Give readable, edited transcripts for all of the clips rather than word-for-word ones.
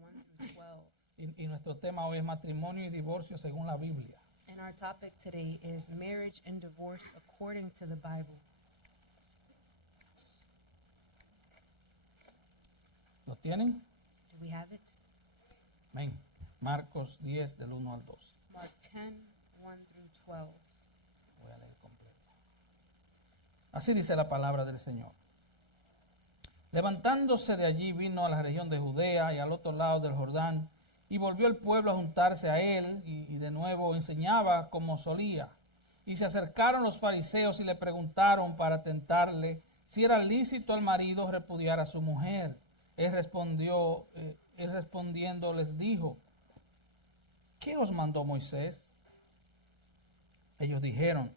1 through 12. Y nuestro tema hoy es matrimonio y divorcio según la Biblia. And our topic today is marriage and divorce according to the Bible. ¿Lo tienen? Do we have it? Amén. Marcos 10 del 1 al 12. Mark 10, 1 through 12. Voy a leer completo. Así dice la palabra del Señor. Levantándose de allí vino a la región de Judea y al otro lado del Jordán, y volvió el pueblo a juntarse a él, y de nuevo enseñaba como solía. Y se acercaron los fariseos y le preguntaron para tentarle si era lícito al marido repudiar a su mujer. Él respondiendo les dijo: ¿qué os mandó Moisés? Ellos dijeron: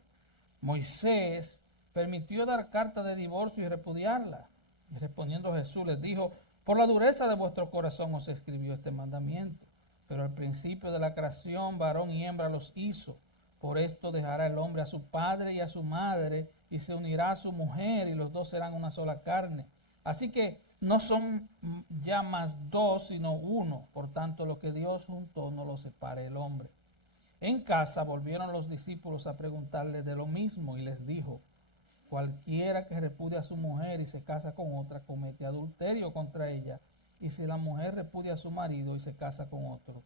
Moisés permitió dar carta de divorcio y repudiarla. Y respondiendo Jesús les dijo: por la dureza de vuestro corazón os escribió este mandamiento. Pero al principio de la creación varón y hembra los hizo. Por esto dejará el hombre a su padre y a su madre, y se unirá a su mujer, y los dos serán una sola carne. Así que no son ya más dos, sino uno. Por tanto, lo que Dios juntó no lo separe el hombre. En casa volvieron los discípulos a preguntarle de lo mismo, y les dijo: cualquiera que repudia a su mujer y se casa con otra, comete adulterio contra ella. Y si la mujer repudia a su marido y se casa con otro,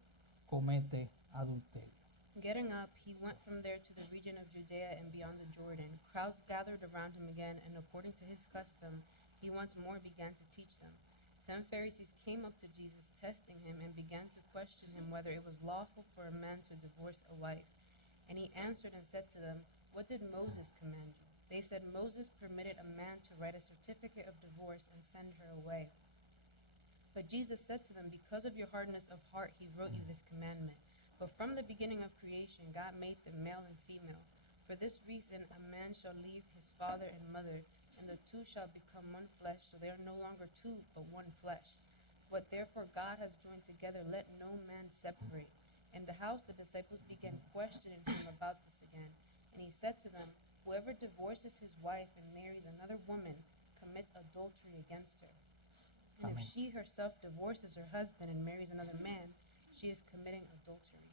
comete adulterio. Getting up, he went from there to the region of Judea and beyond the Jordan. Crowds gathered around him again, and according to his custom, he once more began to teach them. Some Pharisees came up to Jesus, testing him, and began to question him whether it was lawful for a man to divorce a wife. And he answered and said to them, what did Moses command you? They said, Moses permitted a man to write a certificate of divorce and send her away. But Jesus said to them, because of your hardness of heart, he wrote you this commandment. But from the beginning of creation, God made them male and female. For this reason, a man shall leave his father and mother, and the two shall become one flesh, so they are no longer two, but one flesh. What therefore God has joined together, let no man separate. In the house, the disciples began questioning him about this again. And he said to them, whoever divorces his wife and marries another woman commits adultery against her. And Amen. if she herself divorces her husband and marries another man, she is committing adultery.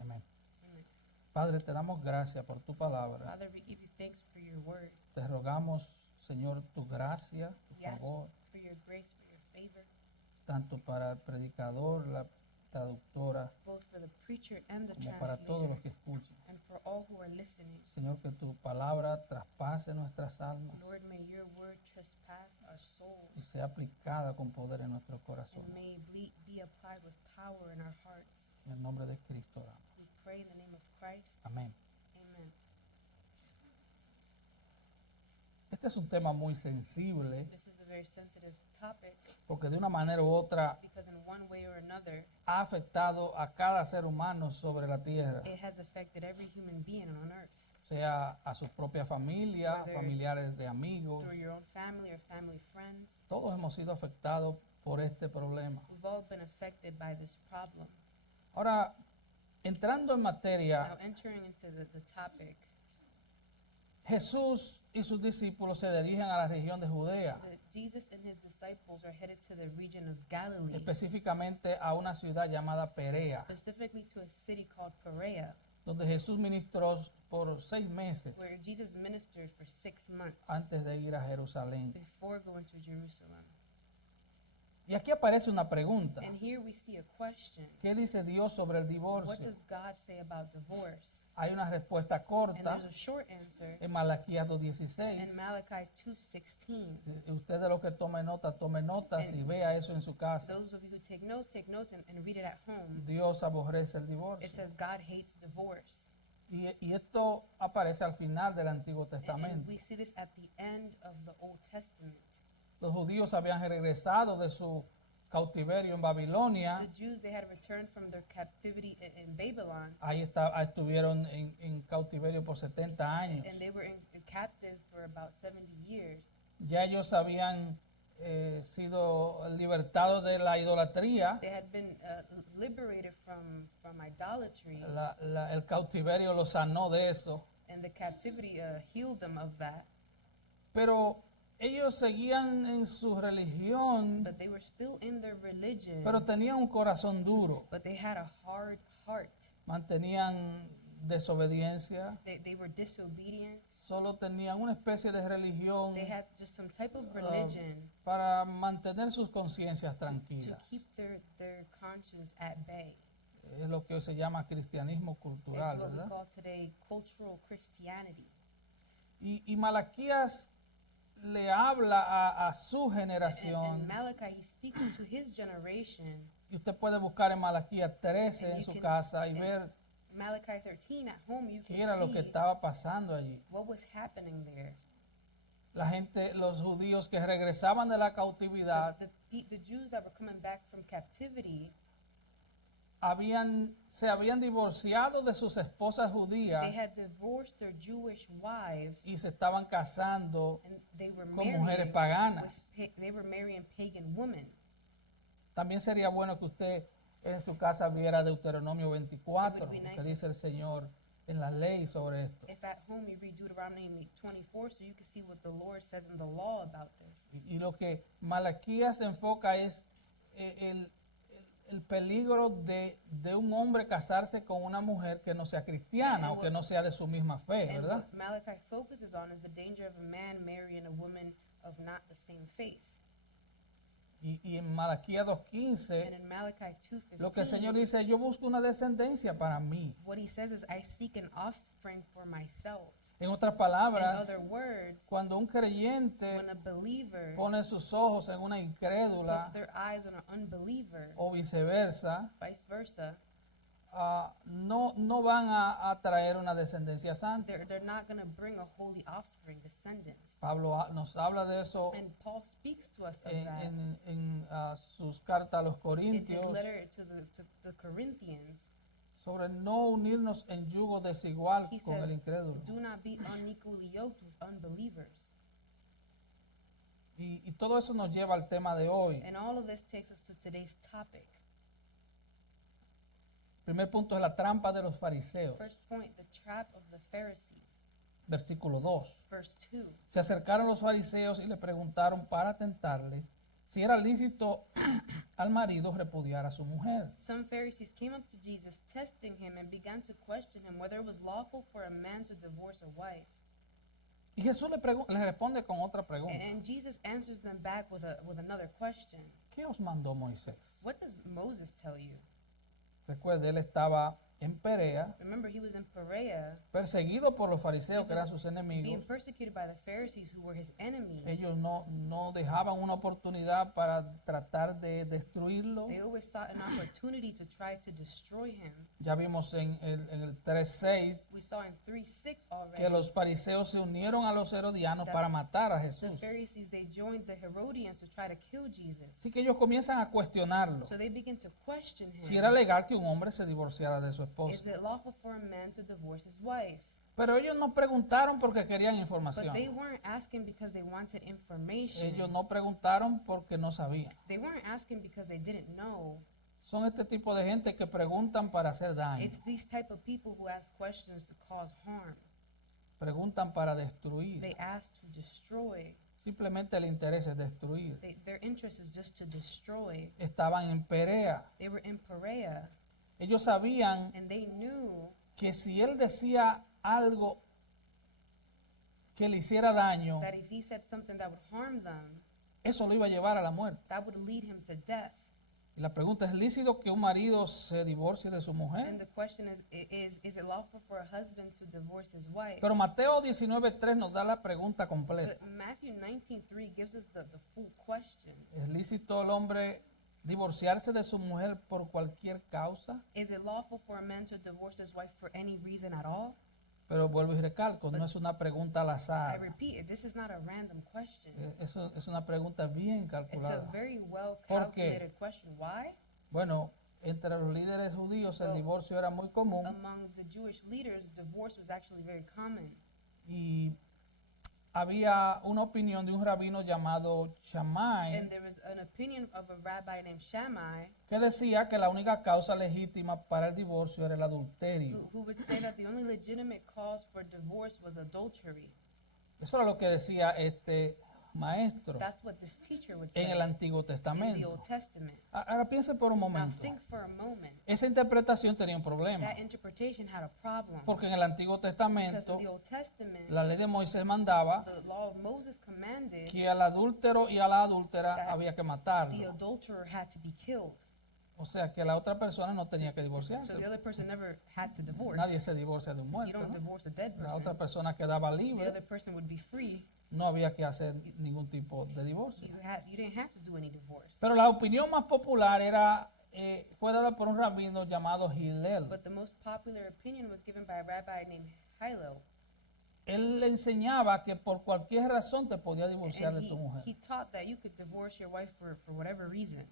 Amén. Amen. Padre, te damos gracias por tu palabra. Father, we give you thanks for your word. Te rogamos, Señor, tu gracia, tu We ask favor, for your grace, for your favor, tanto para el predicador, la traductora, both for the preacher and the como para todos los translator, que escuchan. and for all who are listening. Señor, que tu palabra traspase nuestras almas Lord, may your word trespass our y souls, sea aplicada con poder en nuestros and corazones. may it be applied with power in our hearts. En el nombre de Cristo oramos. We pray in the name of Christ. Amén. Amen. Este es un tema muy sensible This is a very sensitive topic porque de una manera u otra because in one way or another, ha afectado a cada ser humano sobre la tierra, it has affected every human being on earth, sea a su propia familia, familiares de amigos. through your own family or family friends. Todos hemos sido afectados por este problema. We've all been affected by this problem. Ahora, entrando en Now, materia, entering into the topic, Jesús y sus discípulos se dirigen a la región de Judea, Jesus and his disciples are headed to the region of Galilee, específicamente a una ciudad llamada Perea, specifically to a city called Perea, donde Jesús ministró por 6 meses where Jesus ministered for 6 months antes de ir a Jerusalén. before going to Jerusalem. Y aquí aparece una pregunta. And here we see a question. ¿Qué dice Dios sobre el What divorcio? does God say about divorce? Hay una respuesta And there's corta a short answer en Malaquías in 2:16. Malachi 2:16. Si usted de los que tome notas y vea eso en su casa. Those of you who take notes and read it at home. Dios aborrece el It divorcio. says God hates divorce. Y esto aparece al final del Antiguo And Testamento. we see this at the end of the Old Testament. Los judíos habían regresado de su cautiverio en Babilonia. The Jews, they had returned from their captivity in Babylon, Ahí estuvieron en cautiverio por 70 años. and they were in captive for about 70 years. Ya ellos habían sido libertados de la idolatría. They had been liberated from idolatry, El cautiverio los sanó de eso. and the captivity healed them of that. Pero ellos seguían en su religión, but they were still in their religion, pero tenían un corazón duro. but they had a hard heart. Mantenían desobediencia, They were disobedient. solo tenían una especie de religión They had just some type of religion para mantener sus conciencias to tranquilas. keep their conscience at bay. Es lo que hoy se llama cristianismo It's cultural, what we ¿verdad? call today cultural Christianity. Y Malaquías le habla a su And generación. Malachi, he speaks to his generation. Y usted puede buscar en Malaquías 13 And en you su can- casa y and ver Malachi 13 at home, you qué can era lo que see estaba pasando allí. what was happening there. La gente, los judíos que regresaban de la cautividad, The Jews that were coming back from captivity, se habían divorciado de sus esposas judías they had divorced their Jewish wives y se estaban casando and they were con mujeres marrying paganas. they were marrying pagan women. También sería bueno que usted en su casa viera Deuteronomio 24, It would be lo que nice dice el Señor en la ley sobre esto. If at home you read Deuteronomy 24, so you can see what the Lord says in the law about this. Y lo que Malaquías enfoca es el peligro de un hombre casarse con una mujer que no sea cristiana And o que no sea de su misma fe, And ¿verdad? what Malachi focuses on is the danger of a man marrying a woman of not the same faith. Y en Malaquías And 2:15, in Malachi lo que el Señor 2:15, dice, yo busco una descendencia para mí. what he says is, I seek an offspring for myself. En otras In palabras, other words, cuando un creyente when a believer pone sus ojos en una incrédula puts their eyes on an unbeliever, o viceversa, vice versa, no van a traer una descendencia santa. they're not going to bring a holy offspring, descendants. Pablo nos habla de eso And Paul speaks to us of en, that sus cartas a los in his Corintios letter to the Corinthians. sobre no unirnos en yugo desigual He con says, el incrédulo. do not be unequally yoked with unbelievers. Y todo eso nos lleva al tema de hoy. And all of this takes us to today's topic. El primer punto es la trampa de los fariseos. First point, the trap of the Pharisees. Versículo 2. Verse 2. Se acercaron los fariseos y le preguntaron para tentarle si era lícito al marido repudiar a su mujer. Some Pharisees came up to Jesus, testing him, and began to question him whether it was lawful for a man to divorce a wife. Y Jesús le responde con otra pregunta. And Jesus answers them back with another question. ¿Qué os mandó Moisés? What does Moses tell you? Recuerde, él estaba en Perea, Remember, he was in Perea, perseguido por los fariseos que eran sus being enemigos. persecuted by the Pharisees who were his enemies. Ellos no dejaban una oportunidad para tratar de destruirlo. They always sought an opportunity to try to destroy him. Ya vimos en el 3:6 We saw in 3:6 already. que los fariseos se unieron a los herodianos para matar a The Jesús. Pharisees, they joined the Herodians to try to kill Jesus. Así que ellos comienzan a cuestionarlo. So they begin to question him. Si era legal que un hombre se divorciara de su Is esposa. it lawful for a man to divorce his wife? Pero ellos no preguntaron porque querían But información. they weren't asking because they wanted information. Ellos no preguntaron porque no sabían. They weren't asking because they didn't know. Son este tipo de gente que preguntan para hacer daño. It's these type of people who ask questions to cause harm. Preguntan para destruir. They ask to destroy. Simplemente el interés es destruir. Their interest is just to destroy. Estaban en Perea. They were in Perea, Ellos sabían and they knew que si él decía algo que le hiciera daño, that if he said something that would harm them, eso lo iba a llevar a la muerte. that would lead him to death. Y la pregunta es, ¿lícito que un marido se divorcie de su And mujer? the question is it lawful for a husband to divorce his wife? Pero Mateo 19:3 nos da la pregunta completa. But Matthew 19:3 gives us the full question. ¿Es lícito el hombre divorciarse de su mujer por cualquier causa? Is it lawful for a man to divorce his wife for any reason at all? Pero vuelvo y recalco, no es una pregunta al I azar. repeat it, this is not a random question. Eso es una pregunta bien It's a calculada. very well ¿Por qué? calculated question. Why? Bueno, entre los líderes judíos el Well, divorcio era muy común Among the Jewish leaders, divorce was actually very common. y había una opinión de un rabino llamado Shammai And there was an opinion of a rabbi named Shammai que decía que la única causa legítima para el divorcio era el adulterio. who would say that the only legitimate cause for divorce was adultery. Eso era lo que decía este maestro That's what this teacher would en say el Antiguo in the Testamento. Old Testament. Ahora piense por un Now momento. think for a moment. Esa interpretación tenía un problema, That interpretation had a problem. porque en el Antiguo Because Testamento in the Old Testament, la ley de Moisés mandaba the law of Moses commanded que al adúltero y a la adúltera That había que the matarlo. adulterer had to be killed. O sea, que la otra persona no tenía que So divorciarse. the other person never had to divorce. Nadie se divorcia de un You muerto, don't ¿no? divorce a dead La otra person. persona quedaba The libre, other person would be free. no había que hacer ningún tipo de divorcio. You didn't have to do any divorce. Pero la opinión más popular fue dada por un rabino llamado Hillel. But the most popular opinion was given by a rabbi named Hillel. Él le enseñaba que por cualquier razón te podía divorciar And de tu mujer. he taught that you could divorce your wife for whatever reason.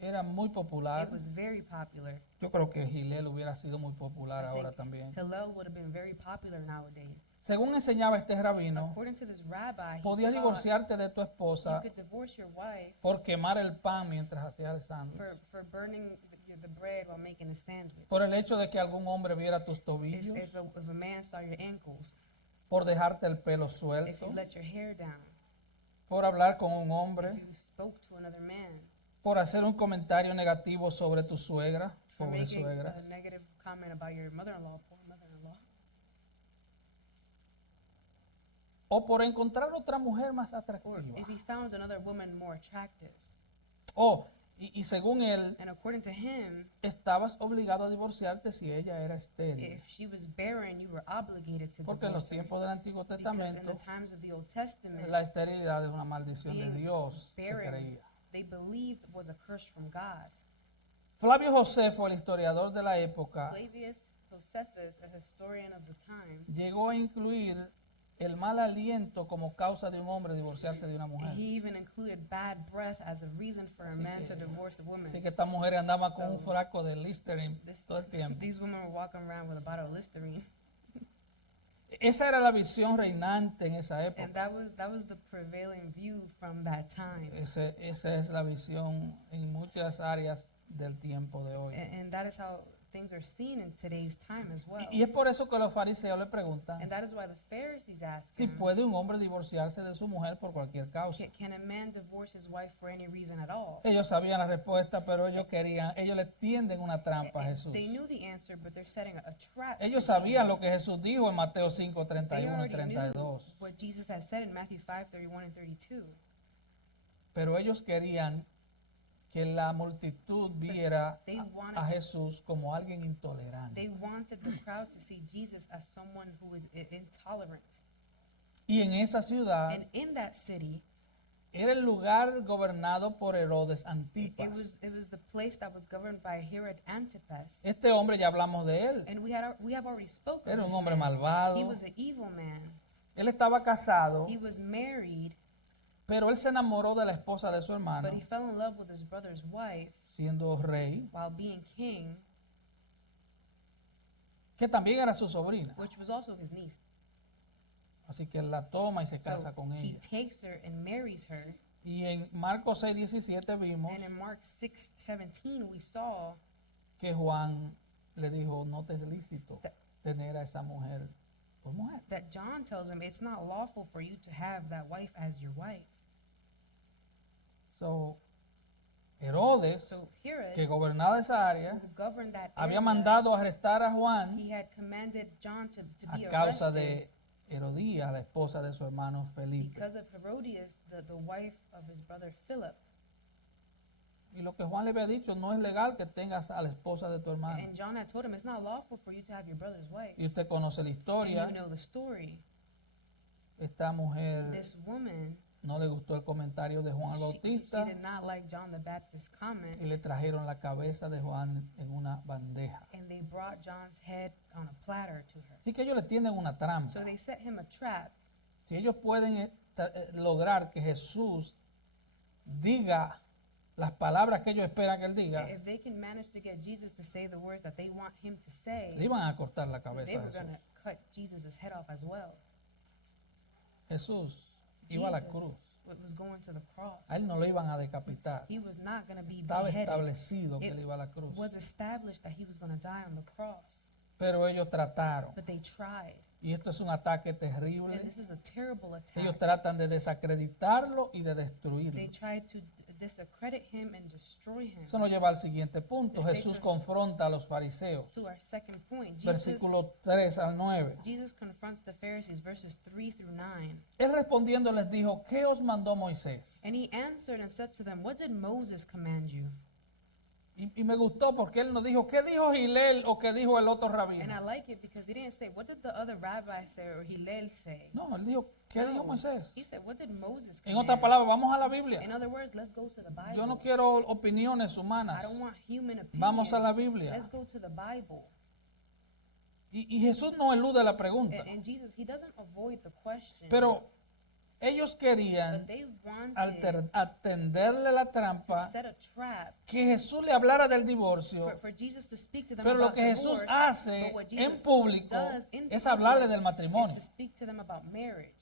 Era muy popular. It was very popular. Yo creo que Hillel hubiera sido muy popular I ahora think también. Hillel would have been very popular nowadays. Según enseñaba este rabino, According to this rabbi, he podías taught divorciarte de tu you esposa could divorce your wife por quemar el pan mientras hacías el sándwich, for burning the bread while making a sandwich. por el hecho de que algún hombre viera tus If, tobillos, if, a, if a man saw your ankles, por dejarte el pelo if suelto, you let your hair down, por hablar con un hombre, if you spoke to another man, por hacer un comentario negativo sobre tu suegra, for pobre making suegra, a negative comment about your mother-in-law, poor mother-in-law, o por encontrar otra mujer más or atractiva. if he found another woman more attractive. Y según él, And according to him, estabas obligado a divorciarte si ella era estéril. if she was barren, you were obligated to Porque en los divorce her. tiempos del Antiguo Because in Testamento, the times of the Old Testament, la esterilidad es una maldición de being Dios, se barren, creía. they believed was a curse from God. Flavio Josefo, el historiador de la época, Flavius Josephus, a historian of the time, llegó a incluir el mal aliento como causa de un hombre divorciarse de una mujer. he even included bad breath as a reason for a Así man que- to divorce a woman. Así que estas mujeres andaban con un So, frasco de Listerine This- todo el tiempo. these women were walking around with a bottle of Listerine, Esa era la visión reinante en esa época. and that was the prevailing view from that time. Esa es la visión en muchas áreas del tiempo de hoy. And that is how things are seen in today's time as well. Y es por eso que los fariseos le preguntan And that is why the Pharisees asked si him, puede un hombre divorciarse de su mujer por cualquier causa. can a man divorce his wife for any reason at all? Ellos sabían la respuesta, pero ellos le tienden una trampa a Jesús. They knew the answer, but they're setting a trap. for Ellos sabían Jesus. lo que Jesús dijo en Mateo 5, They 31 y already knew 32. what Jesus has said in Matthew 5, 31 and 32. Pero ellos querían que la multitud viera They wanted, a Jesús como alguien intolerante. they wanted the crowd to see Jesus as someone who is intolerant. Y en esa ciudad And in that city, era el lugar gobernado por Herodes it Antipas. was the place that was governed by Herod Antipas. Este hombre ya hablamos de él. And we have already spoken. Era of un this hombre man. malvado. He was an evil man. Él estaba casado, He was married, pero él se enamoró de la esposa de su hermano, but he fell in love with his brother's wife siendo rey, while being king, que también era su sobrina. which was also his niece. Así que él la toma y se casa So con he ella. takes her and marries her. Y en Marcos 6:17 vimos And in Mark 6:17, we saw que Juan le dijo, no te es lícito That- tener a esa mujer por mujer. that John tells him it's not lawful for you to have that wife as your wife. So, Herodes, So Herod, que gobernaba esa área, who governed that había area, mandado arrestar a Juan he had commanded John to a be causa arrested de Herodías, la esposa de su hermano Felipe. because of Herodias, the wife of his brother Philip. Y lo que Juan le había dicho, no es legal que tengas a la esposa de tu hermano. And John had told him it's not lawful for you to have your brother's wife. Y usted conoce la And historia. you know the story. Esta mujer This woman, no le gustó el comentario de Juan el she Bautista did not like John the Baptist's comment, y le trajeron la cabeza de Juan en una bandeja. and they brought John's head on a platter to her. Así que ellos le tienden una trampa. So they set him a trap. Si ellos pueden lograr que Jesús diga las palabras que ellos esperan que él diga, If they can manage to get Jesus to say the words that they want him to say, le iban a cortar la they cabeza a were going Jesús. to cut Jesus' head off as well. Jesús iba a la Jesus cruz. was going to the cross. A él no lo iban a decapitar. He was not going to be Estaba beheaded. establecido que It él iba a la cruz. was established that he was going to die on the cross. Pero ellos trataron. But they tried. Y esto es un ataque And terrible. this is a terrible Ellos attack. tratan de desacreditarlo y de They destruirlo. try to discredit him and destroy him. Eso nos lleva al siguiente punto. This takes Jesús us confronta a los fariseos. To our second point, Versículo 3 al 9. Jesus confronts the Pharisees, verses 3 through 9. Él respondiendo les dijo, ¿qué os mandó Moisés? And he answered and said to them, what did Moses command you? Y me gustó porque él nos dijo, ¿qué dijo Gilel o qué dijo el otro And I rabino? like it because he didn't say, what did the other rabbi say or Hillel say? No, él dijo, ¿qué dijo No. Moisés? He said, what did Moses En command? otras palabras, vamos a la In Biblia. other words, let's go to the Bible. Yo no quiero opiniones I humanas. don't want human opinions. Vamos a la Biblia. Let's go to the Bible. Y Jesús no elude la pregunta. And Jesus, he doesn't avoid the question. Pero ellos querían But they wanted atenderle la to trampa, set a trap que Jesús le hablara del divorcio, for Jesus to speak to them pero lo about que Jesús divorce, hace but what en Jesus público does in es public hablarle del is matrimonio. to speak to them about marriage.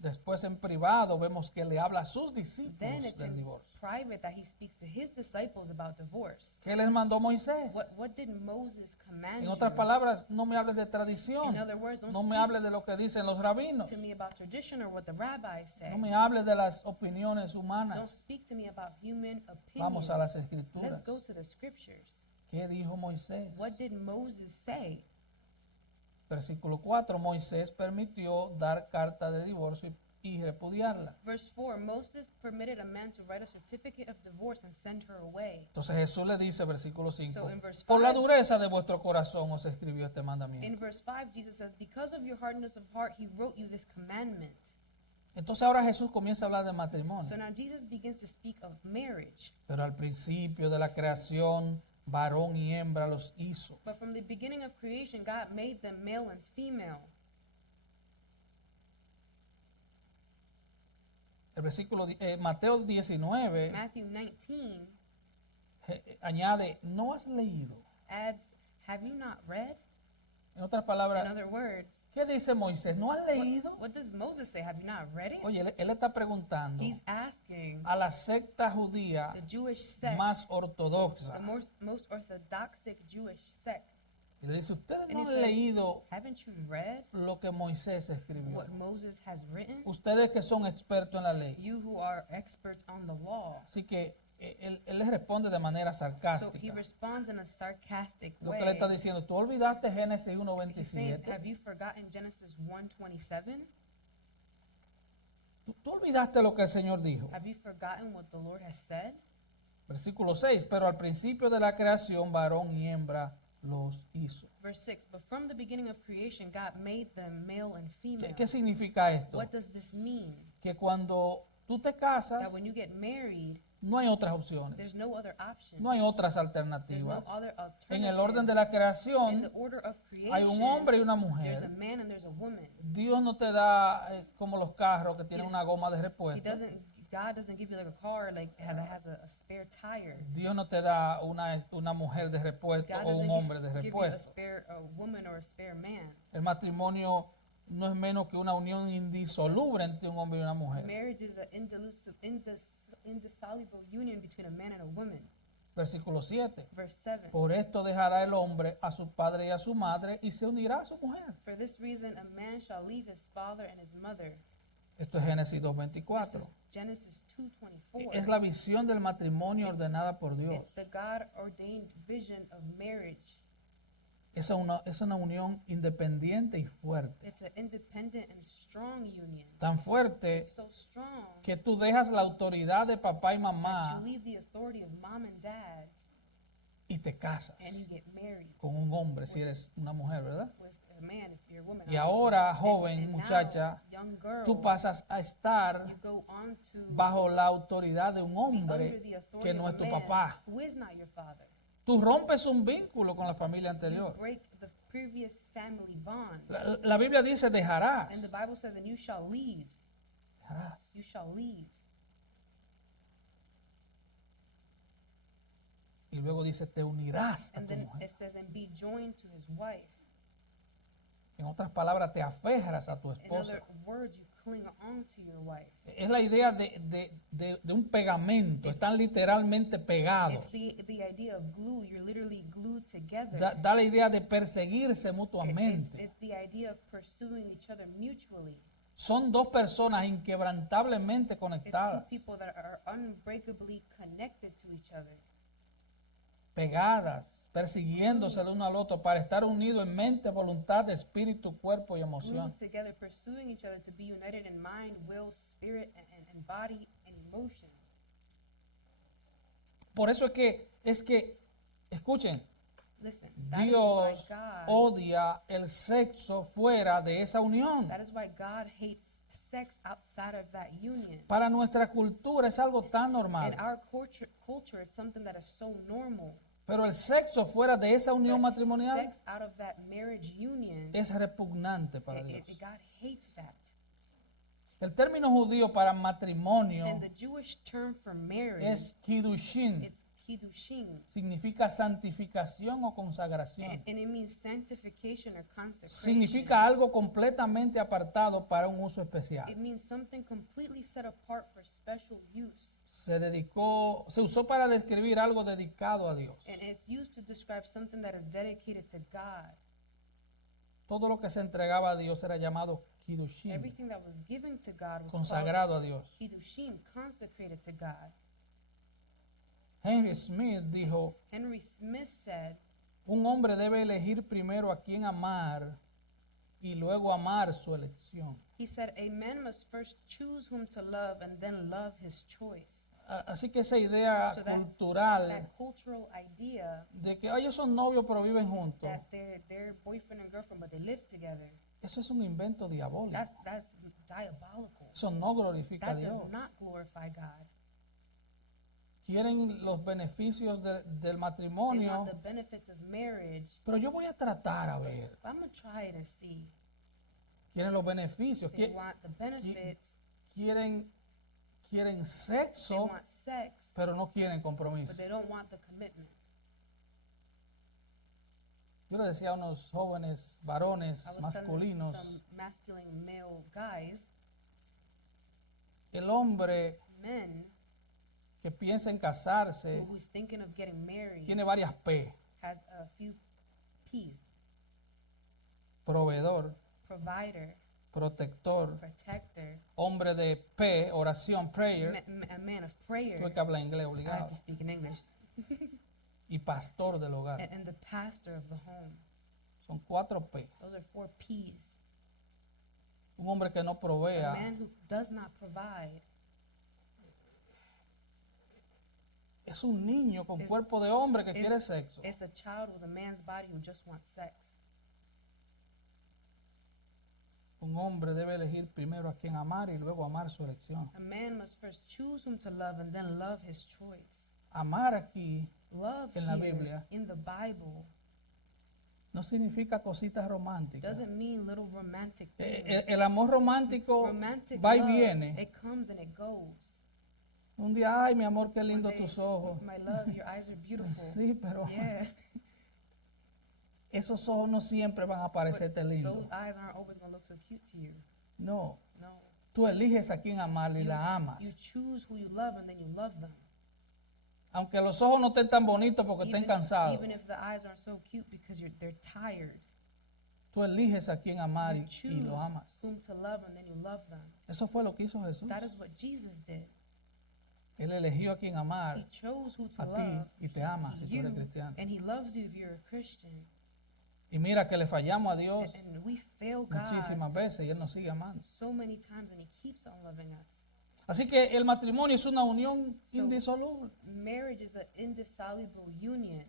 Después en privado vemos que le habla a sus Then discípulos it's del in divorcio. private that he speaks to his disciples about divorce. ¿Qué les mandó Moisés? What did Moses command En otras you? palabras, no me hables de tradición, In other words, don't no me speak hables de lo que dicen los rabinos, to me about tradition or what the rabbis say. no me hables de las opiniones Don't humanas. speak to me about human opinions. Vamos a las Let's escrituras. go to the scriptures. ¿Qué dijo Moisés? What did Moses say? Versículo 4, Moisés permitió dar carta de divorcio y repudiarla. Verse 4, Moses permitted a man to write a certificate of divorce and send her away. Entonces Jesús le dice, versículo 5, So in verse por la 5, dureza de vuestro corazón os escribió este mandamiento. In verse 5, Jesus says, because of your hardness of heart, he wrote you this commandment. Entonces ahora Jesús comienza a hablar de matrimonio. So now Jesus begins to speak of marriage. Pero al principio de la creación, varón y hembra los hizo. But from the beginning of creation, God made them male and female. El versículo, Mateo 19 Matthew 19 añade, ¿no has leído? adds, have you not read? En otras In palabras, other words, ¿qué dice Moisés? ¿No has leído? what does Moses say? Have you not read it? Oye, él está preguntando He's asking a la secta judía the Jewish sect, más ortodoxa. the most orthodoxic Jewish sect. Y le dice, ¿ustedes And no he han says, leído haven't you read lo que Moisés escribió? what Moses has written? Ustedes que son expertos en la ley. You who are experts on the law. Así que él les responde de manera So he sarcástica. responds in a sarcastic Lo way. que le está diciendo, ¿tú olvidaste Génesis He's saying, 1.27? have you forgotten Genesis 1:27? ¿Tú olvidaste lo que el Señor dijo? Have you forgotten what the Lord has said? Versículo 6, pero al principio de la creación, varón y hembra los hizo. Verse 6, but from the beginning of creation, God made them male and female. ¿Qué significa esto? What does this mean? Que cuando tú te That casas, when you get married, no hay otras opciones, there's no other options. no hay otras There's no alternativas. other alternatives. En el orden de la In the creación, order of creation, hay un hombre y una there's a mujer. man and there's a woman. Dios no te da como los carros que tienen una goma de He repuesto. God doesn't give you like a car like that has a spare tire. Dios no te da una mujer de repuesto God o un doesn't hombre de give you a repuesto. spare woman or a spare man. El matrimonio no es menos que una unión indisoluble entre un hombre y una mujer. Marriage is an indissoluble union between a man and a woman. Versículo 7. Verse 7. Por esto dejará el hombre a su padre y a su madre y se unirá a su mujer. For this reason, a man shall leave his father and his mother. Esto es Génesis This 2.24. is Genesis 2:24. Es la visión del matrimonio ordenada por Dios. It's the God-ordained vision of marriage. Es una unión independiente y fuerte. It's an independent and strong union. Tan fuerte It's so strong que tú dejas la autoridad de papá y that mamá you leave the authority of mom and dad y te casas and you get married con un hombre si eres una mujer, ¿verdad? with a man if you're a woman. Y ahora, obviously. joven, And now, muchacha, young girl, tú pasas a estar you go on to bajo la autoridad de un be under hombre the authority que of no a es tu man papá. who is not your father. Tú rompes un vínculo con la familia You anterior. break the previous family bond. La Biblia dice dejarás. And the Bible says, and you shall leave. Dejarás. You shall leave. Y luego dice te unirás a And tu then mujer. it says, and be joined to his wife. En otras palabras, te aferras a tu In esposa. other words, you cling on to your wife. Es la idea de un pegamento, están literalmente pegados. It's the idea of glue. You're literally glued together. Da la idea de perseguirse It's mutuamente. the idea of pursuing each other mutually. Son dos personas inquebrantablemente It's two conectadas, people that are unbreakably connected to each other, pegadas, persiguiéndose el uno al otro para estar unidos en mente, voluntad, espíritu, cuerpo y emoción. glued together, pursuing each other to be united in mind, will, spirit, and body and emotion. Por eso es que, escuchen, Listen, that is why Dios God. odia el sexo fuera de esa unión. That is why God hates sex outside of that union. Para nuestra cultura es algo tan In normal, our culture, it's something that is so normal. pero el sexo fuera de esa unión But matrimonial sex out of that marriage union, es repugnante para Dios. God hates that. El término judío para matrimonio And the Jewish term for marriage, es kiddushin, it's kiddushin, significa santificación o consagración. and it means sanctification or consecration. Significa algo completamente apartado para un uso especial. It means something completely set apart for special use. Se usó para describir algo dedicado a Dios. And it's used to describe something that is dedicated to God. Todo lo que se entregaba a Dios era llamado kiddushin, Everything that was given to God was consagrado a Dios. called kiddushin, consecrated to God. Henry Smith dijo, Henry Smith said, un hombre debe elegir primero a quien amar y luego amar su elección. he said, a man must first choose whom to love and then love his choice. Así que esa idea So that cultural cultural idea de que ellos son novios pero viven juntos, that they're boyfriend and girlfriend, but they live together, eso es un invento diabólico. that's diabolical. Eso no glorifica a That Dios. does not glorify God. Quieren los beneficios del They matrimonio, want the benefits of marriage. pero yo voy a tratar a ver. But I'm going to try it and see. Quieren los beneficios, They want the benefits, quieren they sexo, want sex, pero no quieren compromiso. but they don't want the commitment. Yo le decía a unos jóvenes varones I was telling masculinos, some masculine male guys, el hombre men que piensa en casarse who's thinking of getting married tiene varias P: has a few P's: proveedor, provider, protector, protector, hombre de P, oración, prayer, a man of prayer. tuve que hablar inglés I had obligado, to speak in English. y pastor del hogar. And the pastor of the home. Son 4 P. Those are 4 P's. Un hombre que no A provea man who does not provide es un niño con is- cuerpo de hombre que quiere is sexo. a child with a man's body who just wants sex. Un hombre debe elegir primero a quien amar y luego amar su elección. A man must first choose whom to love and then love his choice. Amar aquí Love En la here Biblia. in the Bible no significa cositas románticas. doesn't mean little romantic things. El amor romántico Romantic va y love, viene. it comes and it goes. Un día, ay, mi amor, qué lindo One day, tus ojos. my love, your eyes are beautiful. Sí, pero Yeah, esos ojos no siempre van a but parecerte lindos. those eyes aren't always going to look so cute to you. No, No. tú eliges a quien amar y la You amas. choose who you love and then you love them. Aunque los ojos no estén tan bonitos porque estén cansados, even if the eyes aren't so cute because they're tired. tú eliges a quien amar You y choose lo amas. whom to love and then you love them. Eso fue lo que hizo Jesús. That is what Jesus did. Él eligió a quien He amar chose who to a ti love. y te ama si tú You, eres cristiano. and he loves you if you're a Christian. Y mira que le fallamos a Dios And we fail God muchísimas veces y Él nos sigue amando. so many times and he keeps on loving us. Así que el matrimonio es una unión So- indisoluble. Marriage is an indissoluble union.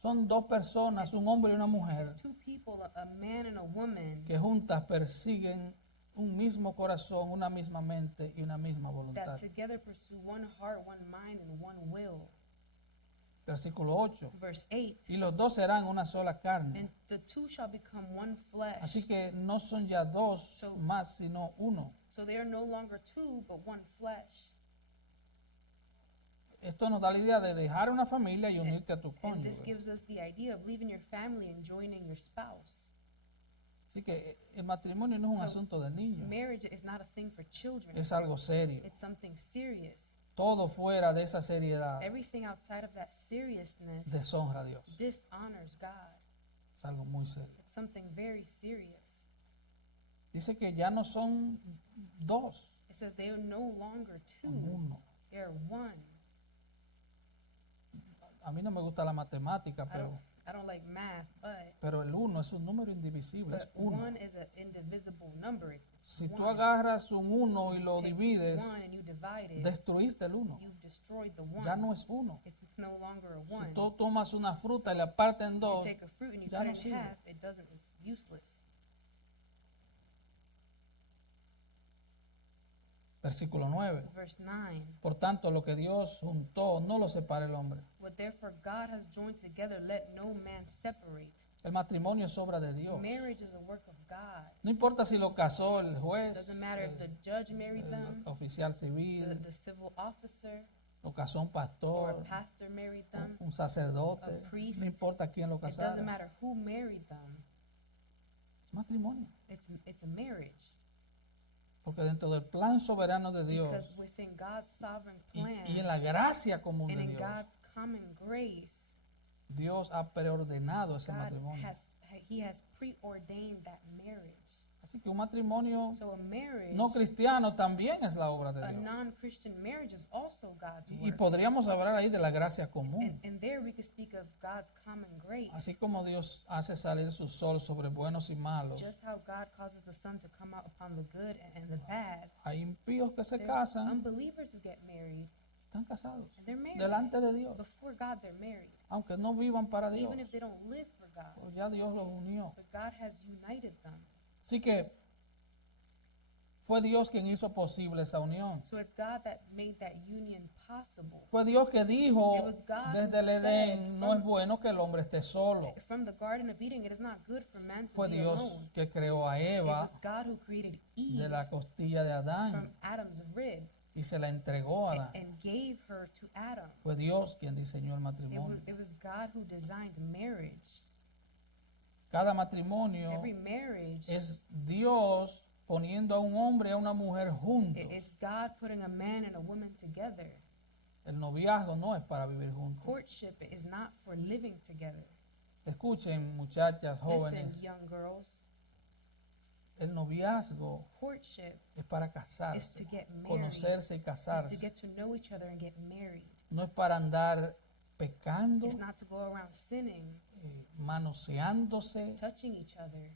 Son dos personas, un hombre y una mujer, It's two people, a man and a woman, que juntas persiguen un mismo corazón, una misma mente y una misma voluntad. that together pursue one heart, one mind, and one will. Versículo 8. Verse 8. Y los dos serán una sola carne. And the two shall become one flesh. Así que no son ya dos So- más, sino uno. So they are no longer two, but one flesh. Esto nos da la idea de dejar una familia y unirte a tu And this cónyuge. gives us the idea of leaving your family and joining your spouse. Así que el matrimonio no es un So, asunto de niños, Marriage is not a thing for children. es algo serio. It's something serious. Todo fuera de esa seriedad Everything outside of that seriousness deshonra a Dios. dishonors God. Es algo muy serio. It's something very serious. Dice que ya no son dos, It says they are no longer son two, uno. they are one. A mí no me gusta la matemática, I don't like math, pero el uno es un número indivisible, es uno. one is an indivisible number. It's Si tú one. agarras un uno y lo Take divides, one and you divide it, destruiste el uno. you've destroyed the one. Ya no es uno. It's no longer a Si one. tú tomas una fruta y la partes en You dos, take a fruit and you ya cut no it in sirve. half, it doesn't, it's useless. versículo 9. Verse 9. Por tanto, lo que Dios juntó, no lo separe el hombre. What therefore God has joined together, let no man separate. El matrimonio es obra de Dios. Marriage is a work of God. No importa si lo casó el juez, Doesn't matter if the judge married them, el oficial civil, the civil officer, lo casó un or pastor, a pastor married them. un sacerdote. a priest. No importa quién lo It doesn't casara. matter who married them. Es matrimonio. It's a marriage. Porque dentro del plan soberano de Dios Because within God's sovereign y plan en la gracia común and de in Dios, God's common grace, Dios ha preordenado ese God matrimonio. He has preordained that marriage. Así que un matrimonio So a marriage, no cristiano también es la obra de a Dios. non-Christian marriage is also God's Y work. podríamos hablar ahí de la gracia común. And there we could speak of God's common grace. Así como Dios hace salir su sol sobre buenos y malos, Just how God causes the sun to come out upon the good and the bad. hay impíos que se There's casan, unbelievers who get married, están casados and they're married. delante de Dios, Before God, they're married. aunque no vivan para Dios, Even if they don't live for God. pero ya Dios los unió. But God has united them. Así que fue Dios quien hizo posible esa unión. So it's God that made that union possible. Fue Dios que dijo It was God desde el who said Edén, no from- es bueno que el hombre esté solo. From the Garden of Eden, it is not good for man to Fue be Dios alone. que creó a It Eva was God who created de Eve la costilla de from Adán Adam's rib y se la entregó a Adán. and gave her to Adam. Fue Dios quien diseñó el matrimonio. It was God who designed marriage. Cada matrimonio Every marriage es Dios poniendo a un hombre y a una mujer juntos. is God putting a man and a woman together. El noviazgo no es para vivir juntos. Courtship is not for living together. Escuchen, muchachas, jóvenes, Listen, young girls, el noviazgo courtship es para is casarse, to get married, conocerse y is to casarse. get to know each other and get married. No es para andar pecando, It's not to go around sinning, manoseándose, touching each other,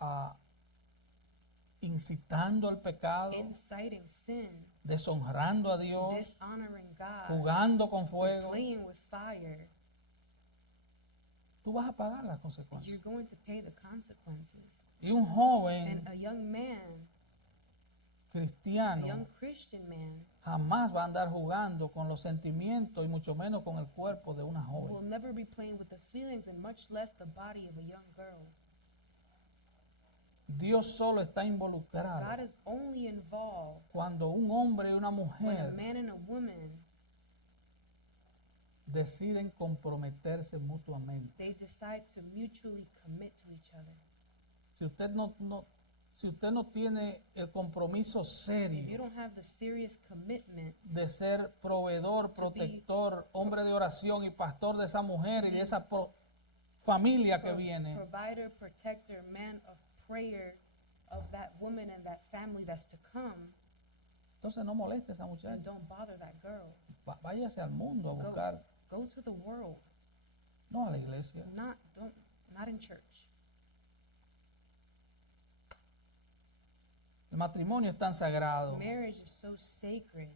ah, incitando al pecado, inciting sin, deshonrando a Dios, dishonoring God, jugando con fuego. playing with fire. Tú vas a pagar las You're consecuencias. going to pay the consequences. Y un joven And a young man, a cristiano young Christian man, jamás va a andar jugando con los sentimientos y mucho menos con el cuerpo de una will joven. never be playing with the feelings and much less the body of a young girl. Dios solo está God involucrado is only involved cuando un hombre y una when a mujer man and a woman, deciden comprometerse mutuamente. they decide to mutually commit to each other. Si usted no tiene el compromiso If you serio don't have the serious commitment de ser proveedor, protector, hombre de oración y pastor de esa mujer y de esa familia que viene, provider, protector, man of prayer of that woman and that family that's to come, entonces no moleste a esa then muchacha. don't bother that girl. Váyase al mundo a buscar, Go to the world, no a la iglesia. not in church. El matrimonio es tan sagrado Marriage is so sacred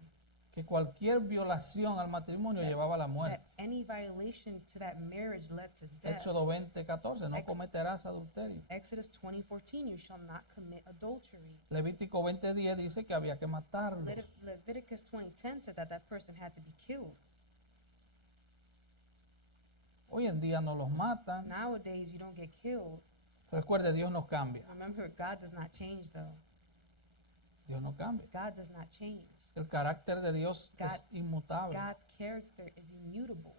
que cualquier violación al matrimonio llevaba a la that muerte. any violation to that marriage led to death. Éxodo 20:14, no cometerás adulterio. Exodus 20:14, you shall not commit adultery. Levítico 20:10 dice que había que matarlos. Leviticus 20:10 said that person had to be killed. Hoy en día no los matan. Nowadays, you don't get killed. Recuerde, Dios no cambia. Remember, God does not change, though. Dios no cambia. God does not change. El carácter de Dios es inmutable. God's character is immutable.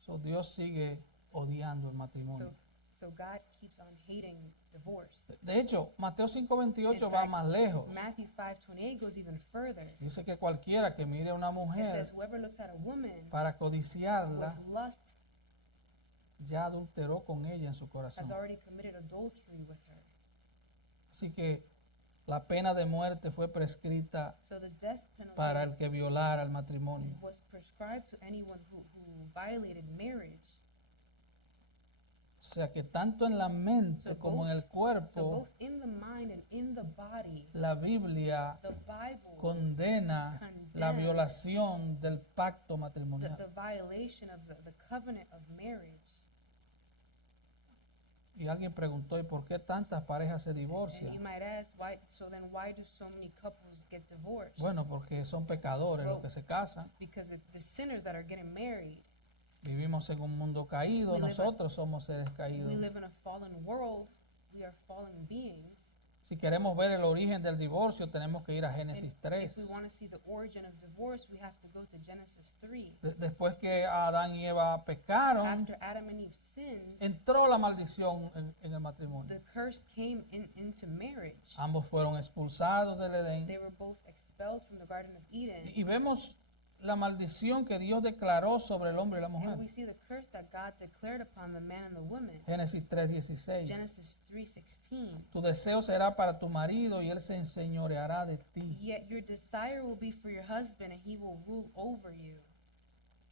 So, Dios sigue odiando el matrimonio. So God keeps on hating divorce. De hecho, Mateo 5:28 In va fact, más lejos. Matthew 5:28 goes even further. Dice que cualquiera que mire a una It mujer says, whoever looks at a woman para codiciarla, with lust ya adulteró con ella en su has corazón. already committed adultery with her. Así que la pena de muerte fue prescrita So the death penalty para el que violara el matrimonio. was prescribed to anyone who violated marriage. O sea que tanto en la mente So como en el So cuerpo, both in the mind and in the body, la Biblia the Bible, condena la condemns violación del pacto the matrimonial. violation of the covenant of marriage. Y alguien preguntó, ¿y por qué tantas parejas se And you divorcian? might ask, why do so many couples get divorced? Bueno, porque son pecadores los que se casan. Because it's the sinners that are getting married. Vivimos en un mundo caído, We live nosotros somos seres We caídos. live in a fallen world. We are fallen beings. Si queremos ver el origen del divorcio, tenemos que ir a Génesis If 3. we want to see the origin of divorce, we have to go to Genesis 3. Después que Adán y Eva pecaron, After Adam and Eve sinned, entró la maldición en el matrimonio. the curse came into marriage. Ambos fueron expulsados del Edén. They were both expelled from the Garden of Eden. Y vemos la maldición que Dios declaró sobre el hombre y la mujer. And we see the curse that God declared upon the man and the woman. Génesis 3:16. Genesis 3:16. Tu deseo será para tu marido y él se enseñoreará de ti. Yet your desire will be for your husband, and he will rule over you.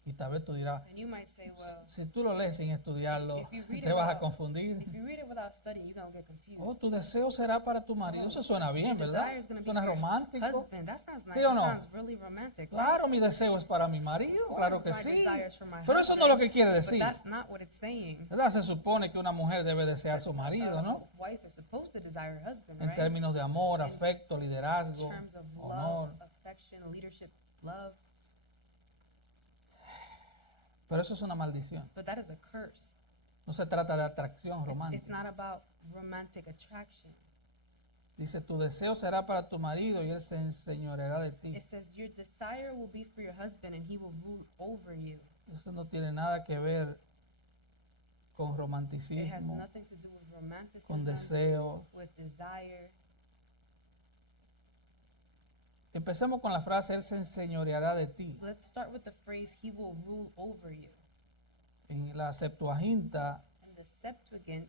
Y tal vez tú dirás, And you might say, well, si tú lo lees sin estudiarlo, If you read te it vas a without- confundir. if you read it without studying, you're going to get confused. Oh, tu deseo será para tu marido. Eso suena bien, Your ¿verdad? desire is going to be Suena for your romántico. husband. That sounds nice. ¿Sí o That no? sounds really romantic. right? Claro, mi deseo es para mi marido, Of claro que course, my sí. desire is for my Pero eso no es lo que quiere But decir. that's not what it's saying. ¿Verdad? Se supone que una mujer debe desear a su marido, ¿no? A wife is supposed to desire her husband, En right? términos de amor, afecto, In liderazgo, terms of honor. love, affection, leadership, love. Pero eso es una maldición. But that is a curse. No se trata de atracción It's romántica. not about romantic attraction. Dice, tu deseo será para tu marido y él se enseñoreará de ti. It says your desire will be for your husband, and he will rule over you. Eso no tiene nada que ver con It has romanticismo, nothing to do with con romanticism, deseo. with desire. Empecemos con la frase, él se enseñoreará de ti. Let's start with the phrase, he will rule over you. En la Septuaginta, In the Septuagint,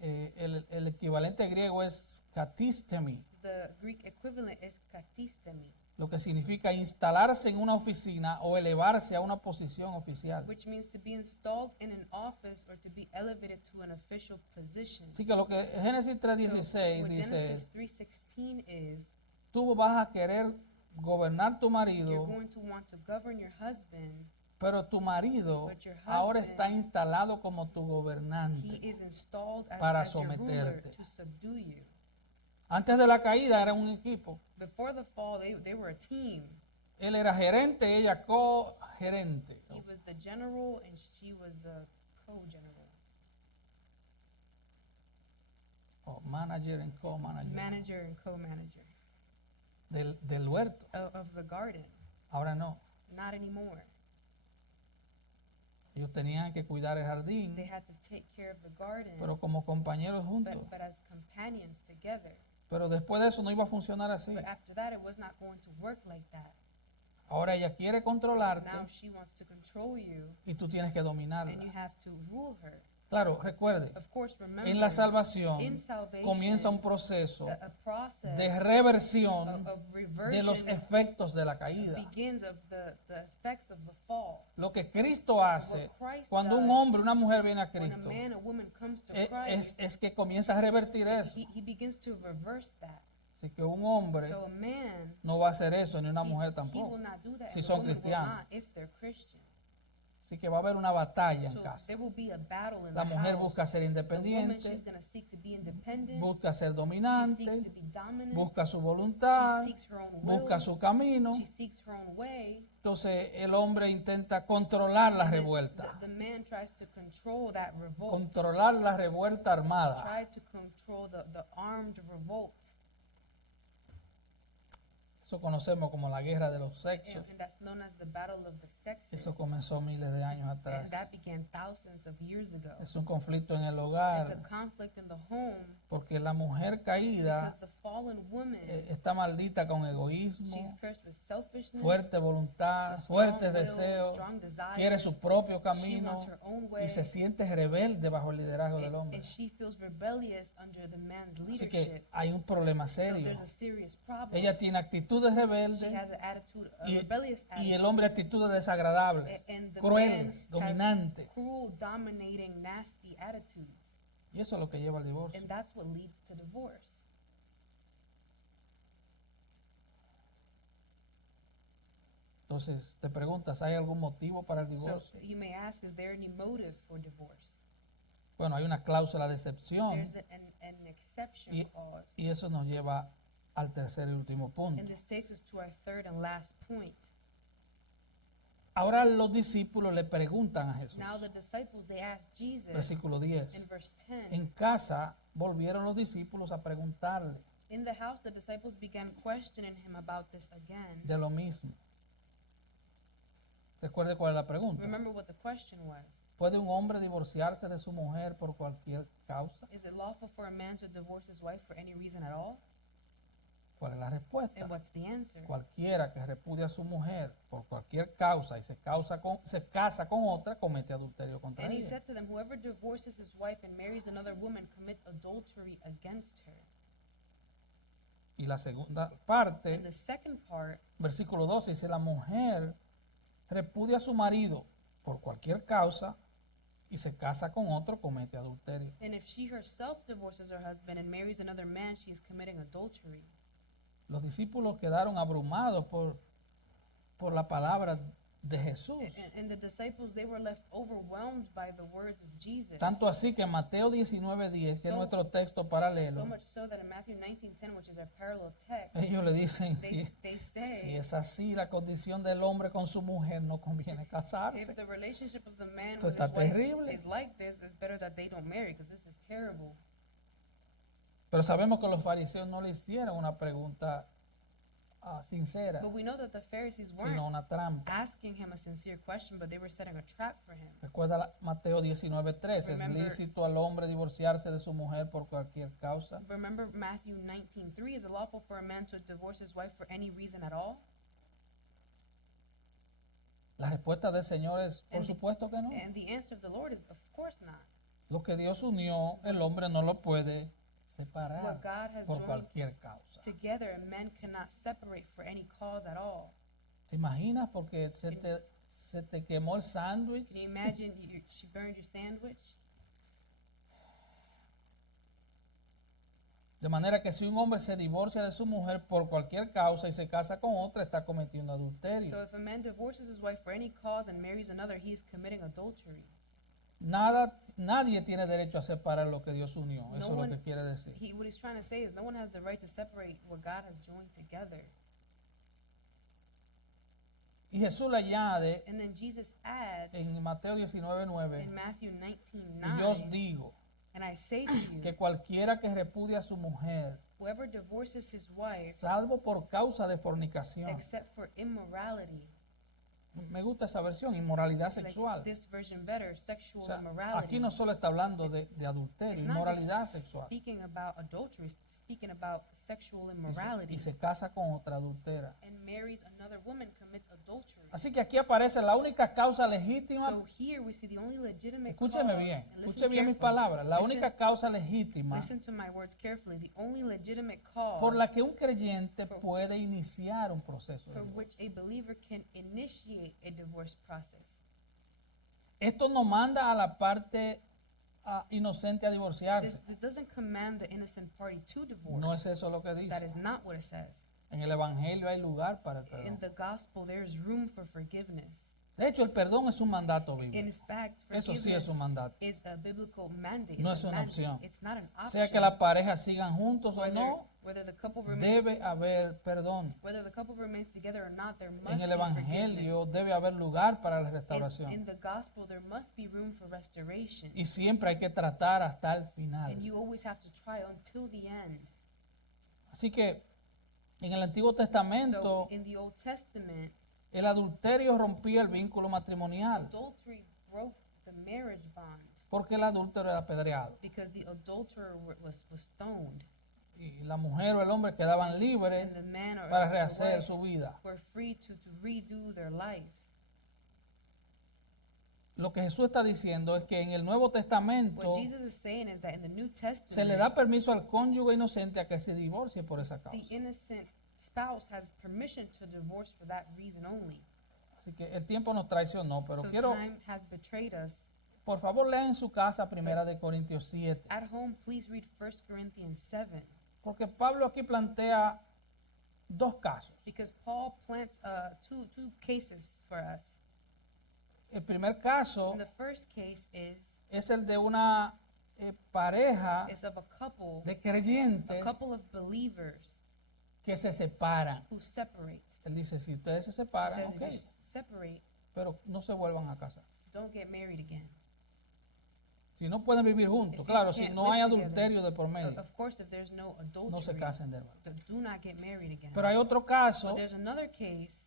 el equivalente griego es katistemi, the Greek equivalent is katistemi, lo que significa instalarse en una oficina o elevarse a una posición oficial. which means to be installed in an office or to be elevated to an official position. Así que lo que Génesis So 3:16 what dice Genesis es, 3:16 is, tú vas a querer gobernar tu you're marido, going to want to govern your husband. pero tu marido But your ahora husband, está instalado como tu He gobernante. is installed Para as your ruler someterte. to subdue you. Antes de la caída era un equipo. Before the fall, they were a team. Él era gerente, ella co-gerente. He was the general and she was the co-general. O manager and co-manager. Manager and co-manager Del huerto. of the garden. Ahora no. Not anymore. Ellos tenían que cuidar el jardín, They had to take care of the garden, pero como compañeros juntos. but as companions together. Pero después de eso no iba a funcionar así. But after that, it was not going to work like that. Ahora ella quiere controlarte Now she wants to control you, y tú tienes que and you dominarla. have to rule her. Claro, recuerde, Of course, remember, en la salvación in salvation, comienza un proceso a process de reversión of de los reversion efectos de la caída. begins of the effects of the fall. Lo que Cristo hace What Christ cuando un does hombre, una mujer viene a When a Cristo man or woman comes to es, Christ, es que comienza a revertir eso. he begins to reverse that. Así que un hombre So a man, no va a hacer eso, ni una mujer he will tampoco. not do that. Si and a son woman will cristianos. not if they're Christian. Así que va a haber una batalla en So casa. there will be a battle in La the mujer house. busca ser The woman, independiente, she's going to seek to be independent. busca ser She seeks dominante, to be dominant. busca su She voluntad, seeks her own will. busca su camino. She seeks her own way. Entonces el hombre intenta controlar la And then revuelta, the man tries to control that revolt. controlar la revuelta armada. Try to control the armed revolt. Eso conocemos como la guerra de los sexos. And that's known as the battle of the sexes. Eso comenzó miles de años atrás. And that began thousands of years ago. Es un conflicto en el It's a hogar conflict in the home porque la mujer caída because the fallen woman, está maldita con egoísmo, she's cursed with selfishness, fuerte voluntad, strong fuertes will, deseos, strong desires. quiere su propio She camino wants her own way, y se siente rebelde bajo el liderazgo del hombre. and she feels rebellious under the man's Así leadership. que hay un problema So serio. there's a serious problem. Ella tiene actitudes She rebeldes has an attitude, a y, rebellious y el attitude. hombre actitudes desagradables, And the crueles, man has dominantes. cruel, dominating, nasty attitudes. Y eso es lo que lleva al divorcio. And that's what leads to divorce. Entonces te preguntas, ¿hay algún motivo para el So divorcio? you may ask, is there any motive for divorce? Bueno, hay una cláusula de excepción There's an exception y, clause. y eso nos lleva al tercer y último punto. And this takes us to our third and last point. Ahora los discípulos le preguntan a Jesús, Now the disciples, they asked Jesus versículo in 10, verse 10. en casa volvieron los discípulos a preguntarle In the house, the disciples began questioning him about this again. de lo mismo. Recuerde cuál es la pregunta. Remember what the question was. ¿Puede un hombre divorciarse de su mujer por cualquier causa? Is it lawful for a man to divorce his wife for any reason at all? ¿Cuál es la respuesta? And what's the answer? Cualquiera que repudia a su mujer por cualquier causa y se casa con otra, comete adulterio contra And he ella. said to them, whoever divorces his wife and marries another woman commits adultery against her. Y la segunda parte, And the second part, versículo 12, dice, la mujer repudia a su marido por cualquier causa y se casa con otro, comete adulterio. and if she herself divorces her husband and marries another man, she is committing adultery. Los discípulos quedaron abrumados por la palabra de Jesús. And the disciples, they were left overwhelmed by the words of Jesus. Tanto así que en Mateo 19:10, que es So- nuestro texto So paralelo, much so that in Matthew 19:10, which is our parallel text, ellos le dicen, they si say, es así la condición del hombre con su mujer, no conviene if casarse. the relationship of the man Esto with está his wife terrible. is like this, it's better that they don't marry, because this is terrible. Pero sabemos que los fariseos no le hicieron una pregunta sincera, But we know that the Pharisees sino weren't una trampa. asking him a sincere question, but they were setting a trap for him. Recuerda Mateo 19:3, es Remember- lícito al hombre divorciarse de su mujer por cualquier causa. Remember Matthew 19:3, is it lawful for a man to divorce his wife for any reason at all? La respuesta del Señor es, por And the- supuesto que no. And the answer of the Lord is, of course not. Lo que Dios unió, el hombre no lo puede separar What God has por joined cualquier causa. together, a man cannot separate for any cause at all. ¿Te imaginas? Porque se te quemó el sándwich. Can you imagine she burned your sandwich? De manera que si un hombre se divorcia de su mujer por cualquier causa y se casa con otra, está cometiendo adulterio. So if a man divorces his wife for any cause and marries another, he is committing adultery. Nadie tiene derecho a separar lo que Dios unió. Eso es lo one- que quiere decir. What he's trying to say is no one has the right to separate what God has joined together. Y Jesús le añade And then Jesus adds en Mateo 19:9, in Matthew y 19:9, yo os digo and I say to you, que cualquiera que repudia a su mujer, whoever divorces his wife salvo por causa de fornicación. except for immorality, Me gusta esa versión, inmoralidad I like sexual. this version better, sexual O sea, immorality. aquí no solo está hablando de adulterio, It's not inmoralidad just sexual. speaking about adultery, it's speaking about sexual Y immorality. se casa con otra adultera. And marries another woman, commits adultery. Así que aquí aparece la única causa legítima. So here we see the only legitimate Escúcheme cause. bien, And listen escuche bien mis carefully. palabras. La Listen- única causa legítima Listen to my words carefully. The only legitimate cause por la que un creyente puede iniciar un proceso de for divorcio. which a believer can initiate a divorce process. Esto no manda a la parte inocente a This divorciarse. doesn't command the innocent party to divorce. No es eso lo que That dice. is not what it says. En el Evangelio hay lugar para el In perdón. the gospel, there is room for forgiveness. De hecho, el perdón es un mandato bíblico. In fact, Eso sí forgiveness es un mandato. is a biblical mandate. No It's es a una mandate. opción. It's not an option. Sea que las parejas sigan juntos o whether, no, whether the couple remains debe haber perdón. whether the couple remains together or not, there must En el be Evangelio forgiveness. debe haber lugar para la In restauración. the gospel, there must be room for restoration. Y siempre hay que tratar hasta el And final. you always have to try until the end. Así que en el Antiguo Testamento So in the Old Testament, El adulterio rompía el vínculo matrimonial Adultery broke the marriage bond porque el adúltero era apedreado. because the adulterer was stoned, Y la mujer o el hombre quedaban libres and the man or para the rehacer wife su vida. were free to redo their life. Lo que Jesús está diciendo es que en el Nuevo Testamento What Jesus is saying is that in the New se le Testament, da permiso al cónyuge inocente a que se divorcie por esa the causa. innocent spouse has permission to divorce for that reason only. Así que el tiempo nos traicionó, pero So quiero, time has betrayed us. por favor, lean en su casa Primera de Corintios 7, At home, please read 1 Corinthians 7, porque Pablo aquí plantea dos casos. because Paul plants two cases for us. El primer caso And the first case es el de una pareja is of a couple de of believers que se separan. who separate. Él dice, si ustedes se He separan, says if ok, you separate, pero no se vuelvan a casar. don't get married again. Si no pueden vivir juntos, If you claro, si can't no hay live together, adulterio de por medio, Of course, if there's no no se adultery, casen de nuevo. do not get married again. Pero hay otro caso, But there's another case,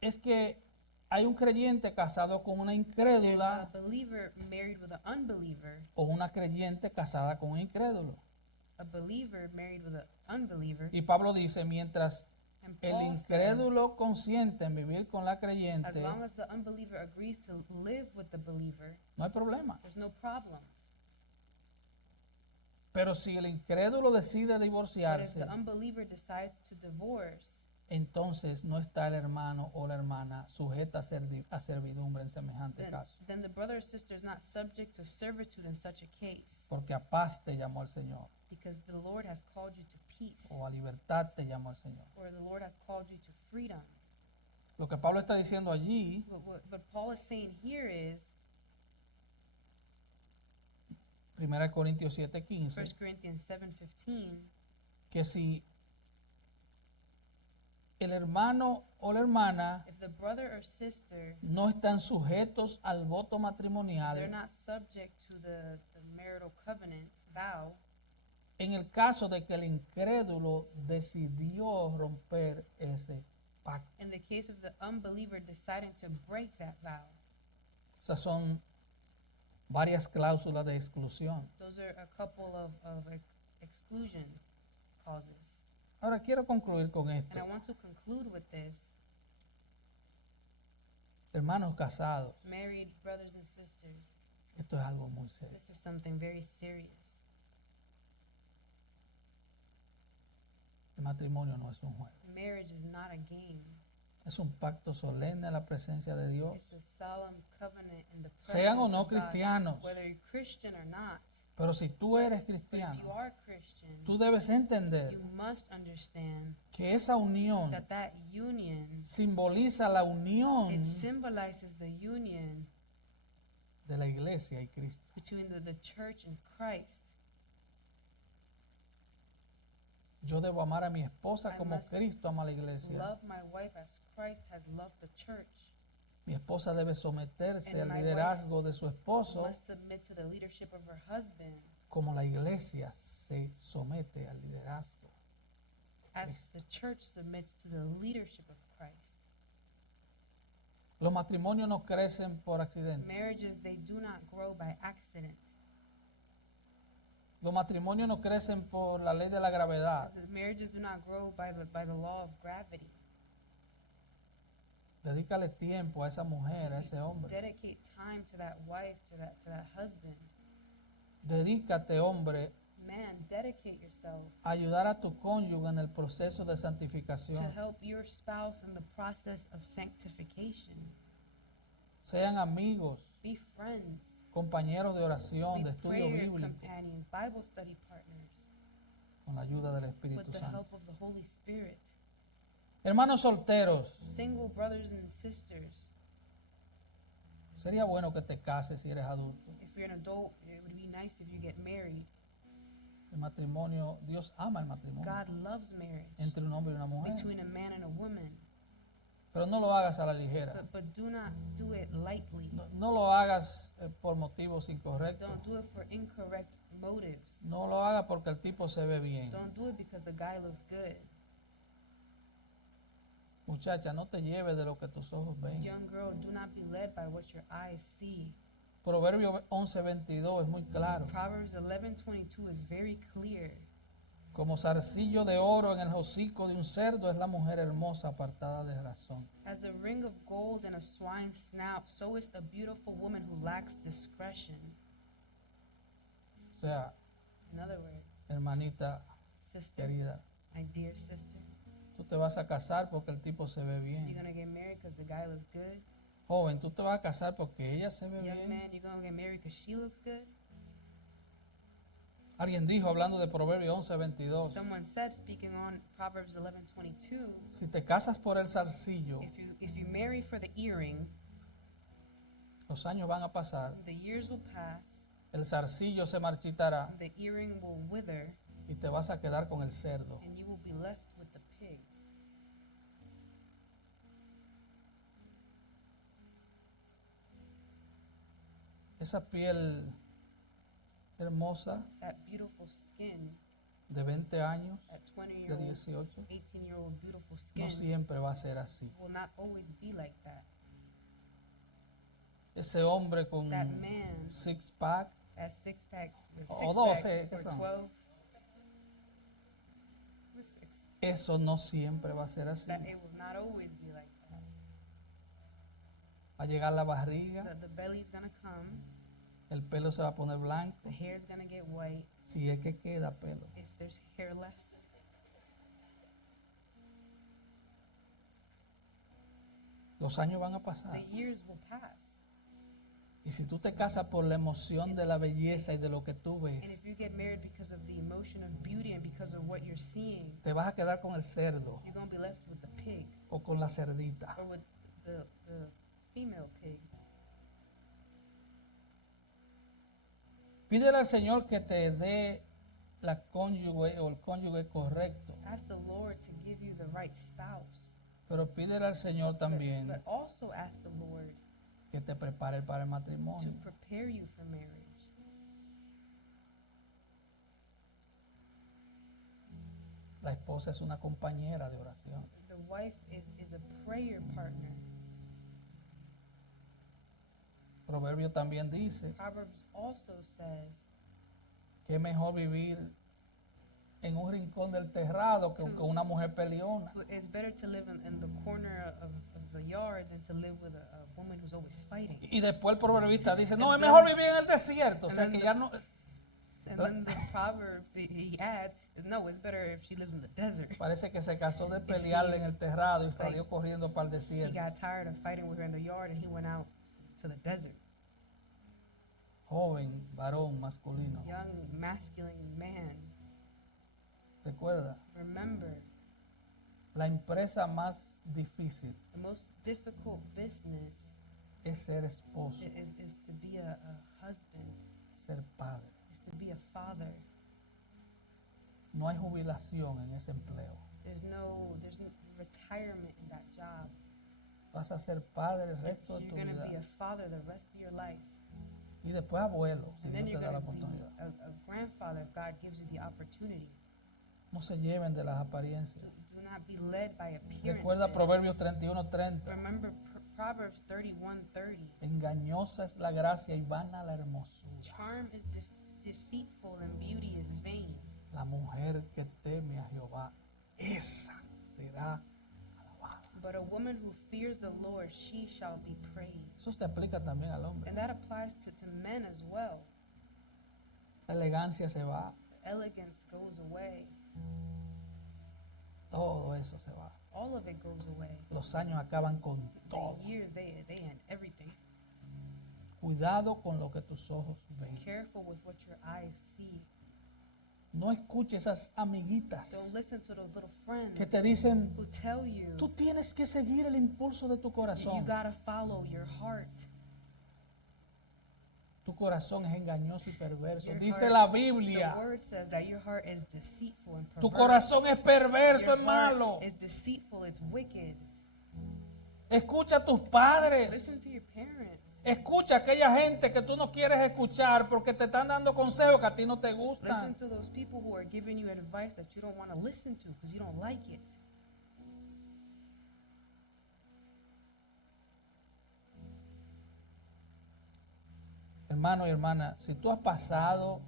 es que hay un creyente casado con una there's a incrédula believer married with an unbeliever, o una creyente casada con un incrédulo. a believer married with an unbeliever. Y Pablo dice, mientras And el Paul says, incrédulo consiente en vivir con la as creyente, long as the unbeliever agrees to live with the believer, no hay problema. there's no problem. Pero si el incrédulo decide But if divorciarse, the unbeliever decides to divorce, entonces no está el hermano o la hermana sujeta a servidumbre en semejante caso. then the brother or sister is not subject to servitude in such a case, Porque a paz te llamó el Señor, because the Lord has called you to peace, o a libertad te llamó el Señor. or the Lord has called you to freedom. Lo que Pablo está diciendo allí What Paul is saying here is 1 Corintios 1 7:15, Corinthians 7:15, que si el hermano o la hermana if the brother or sister, no están sujetos al voto they're matrimonial, not subject to the marital covenant vow, en el caso de que el incrédulo decidió romper ese pacto. in the case of the unbeliever deciding to break that vow, Esas son varias cláusulas de exclusión. those are a couple of exclusion causes. Ahora quiero concluir con And esto. I want to conclude with this. Hermanos casados, Married brothers and sisters, esto es algo muy serio. this is something very serious. El matrimonio no es un juego. Marriage is not a game. Es un pacto solemne en la presencia de Dios. It's a solemn covenant in the presence Sean o no of God, cristianos, whether you're Christian or not. pero si tú eres But if cristiano, you are Christian, tú debes entender you must understand que esa unión that union, simboliza la unión it symbolizes the union de la iglesia y Cristo. between the church and Christ. Yo debo amar a mi esposa I como must Cristo ama a la iglesia. Love my wife as Christ has loved the church. Mi esposa debe someterse And al my liderazgo de su esposo Must submit to the leadership of her husband como la iglesia se somete al liderazgo. as the church submits to the leadership of Christ. Los matrimonios no crecen por accidente. Marriages, they do not grow by accident. Los matrimonios no crecen por la ley de la gravedad. The marriages do not grow by the law of gravity. Dedícale tiempo a esa mujer, a ese hombre. Dedicate time to that wife, to that husband. Dedícate, hombre, Man, dedicate yourself a ayudar a tu cónyuge en el proceso de to santificación. help your spouse in the process of sanctification. Sean amigos, Be friends. compañeros de oración, de Be estudio prayer bíblico, companions, Bible study partners, con la ayuda del with Espíritu the Santo. help of the Holy Spirit. Hermanos solteros, Single brothers and sisters, sería bueno que te cases si eres adulto. if you're an adult, it would be nice if you get married. El matrimonio, Dios ama el matrimonio God loves marriage entre un hombre y una mujer. between a man and a woman, Pero no lo hagas a la ligera. but do not do it lightly. No lo hagas por motivos incorrectos. Don't do it for incorrect motives. No lo hagas porque el tipo se ve bien. Don't do it because the guy looks good. Muchacha, no te lleves de lo que tus ojos ven. Young girl, do not be led by what your eyes see. Proverbio 11:22 es muy claro. Proverbs 11:22 is very clear. Como zarcillo de oro en el hocico de un cerdo es la mujer hermosa apartada de razón. As a ring of gold in a swine's snout, so is a beautiful woman who lacks discretion. O sea, In other words, hermanita sister, querida, my dear sister, tú te vas a casar porque el tipo se ve you're bien. gonna get married because the guy looks good. Joven, tú te vas a casar porque ella se ve Young bien. man, you're gonna get married because she looks good. Alguien dijo, hablando de Proverbio 11:22, Someone said, speaking on Proverbs 11:22, si te casas por el zarcillo, if you marry for the earring, los años van a pasar, the years will pass, el zarcillo se marchitará the earring will wither, y te vas a quedar con el cerdo. and you will be left with the pig. Esa piel hermosa That beautiful skin, de 20 años, that de 20-year-old, 18, 18-year-old beautiful no skin siempre va a ser así. will not always be like that. Ese hombre con That man, six pack, that six-pack, the O six-pack 12, ¿qué or son? 12, or six, eso no siempre va a ser así. that it will not always be like that. Va a llegar la barriga, The belly's gonna come, el pelo se va a poner blanco, the hair's gonna get white, si es que queda pelo. if there's hair left. Los años van a pasar. The years will pass. Y si tú te casas por la emoción de la belleza y de lo que tú And if ves, you get married because of the emotion of beauty and because of what you're seeing, te vas a quedar con el cerdo you're going to be left with the pig o con la cerdita. or with the female pig. Pídele al Señor que te dé la cónyuge o el cónyuge correcto, Ask the Lord to give you the right spouse. pero pídele al Señor But también also ask the Lord que te prepare para el to matrimonio. prepare you for marriage. La esposa es una compañera de oración. The wife is a prayer partner. Proverbio también dice Proverbs also says que es mejor vivir en un rincón del terrado que con una mujer peleona. it's better to live in the corner of the yard than to live with a woman who's always fighting. Y después el proverbista dice, no, es mejor vivir en el desierto. O sea que ya no... And then the Proverbs he adds, no, it's better if she lives in the desert. Parece que se cansó de pelearle en el terrado y salió corriendo para el He desierto. got tired of fighting with her in the yard and he went out to the desert. Joven, varón, masculino. Young, masculine man, Recuerda, remember, la empresa más difícil the most difficult business es ser esposo, is to be a husband, ser padre. is to be a father. No hay jubilación en ese empleo. There's no retirement in that job. Vas a ser padre el resto de You're tu going to be vida. a father the rest of your life. Y después abuelo, si And Dios then te you're da la going to be oportunidad. a grandfather if God gives you the opportunity. No se lleven de las apariencias. Do not be led by Recuerda appearances. Proverbios 31:30. Remember Proverbs 31:30. Engañosa es la gracia y vana la hermosura. Charm is deceitful and beauty is vain. La mujer que teme a Jehová, esa será alabada. But a woman who fears the Lord, she shall be praised. Eso se aplica también al hombre. And that applies to men as well. La elegancia se va, Elegance goes away. todo eso se va. All of it goes away. Los años acaban con todo. The years, they end everything. Cuidado con lo que tus ojos ven. Careful with what your eyes see. No escuches esas amiguitas Don't listen to those little friends que te dicen, who tell you tú tienes que seguir el impulso de tu that you corazón. gotta follow your heart. Tu corazón es engañoso y perverso. Your Dice heart- la The Biblia, word says that your heart is deceitful and tu perverse. corazón es perverso, Your es malo. heart is deceitful, it's wicked. Escucha a tus padres. Listen to your parents. Escucha a aquella gente que tú no quieres escuchar porque te están dando consejos que a ti no te Listen gustan. to those people who are giving you advice that you don't want to listen to because you don't like it. Hermano y hermana, si tú has pasado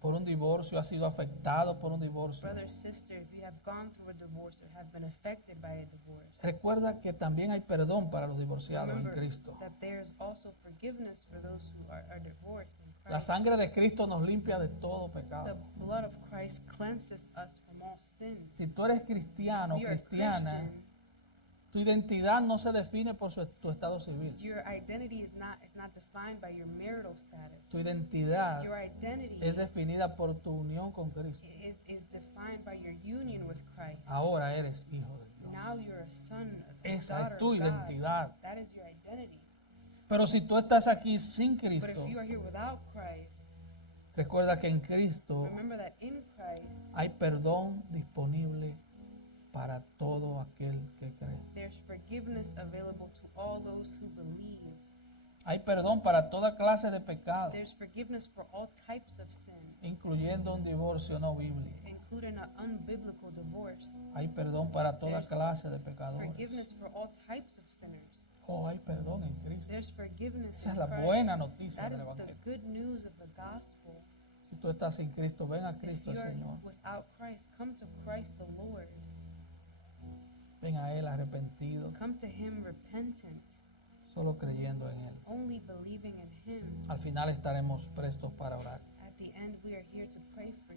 por un divorcio, has sido afectado por un divorcio, Brother, sister, if you have gone through a divorce or have been affected by a divorce, recuerda que también hay perdón para los divorciados en remember Cristo. that there's also forgiveness for those who are divorced in La Christ. sangre de Cristo nos limpia de todo The pecado. blood of Christ cleanses us from all sins. Si tú eres cristiano o If you are cristiana, Christian, tu identidad no se define por tu estado civil. your identity is not defined by your marital status. Tu identidad Your identity es definida por tu unión con Cristo. is defined by your union with Christ. Ahora eres hijo de Dios. Now you're a son, a Esa daughter es tu of God. identidad. That is your identity. Pero si tú estás aquí sin But Cristo, if you are here without Christ, recuerda que en Cristo remember that in Christ hay perdón disponible para todo aquel que cree. there's forgiveness available to all those who believe. Hay perdón para toda clase de pecado, There's forgiveness for all types of sin, incluyendo un divorcio no bíblico. including an unbiblical divorce. Hay perdón para toda There's clase de pecadores. Forgiveness for all types of sinners. Oh, hay perdón en Cristo. There's forgiveness Esa es in la Christ. buena noticia That del is the Evangelio. good news of the gospel. Si tú estás sin Cristo, ven a If Cristo you el are Señor. without Christ, come to Christ the Lord. Ven a Él arrepentido, Come to Him repentant, solo creyendo en Él. only believing in Him. Al final estaremos prestos para orar. At the end, we are here to pray for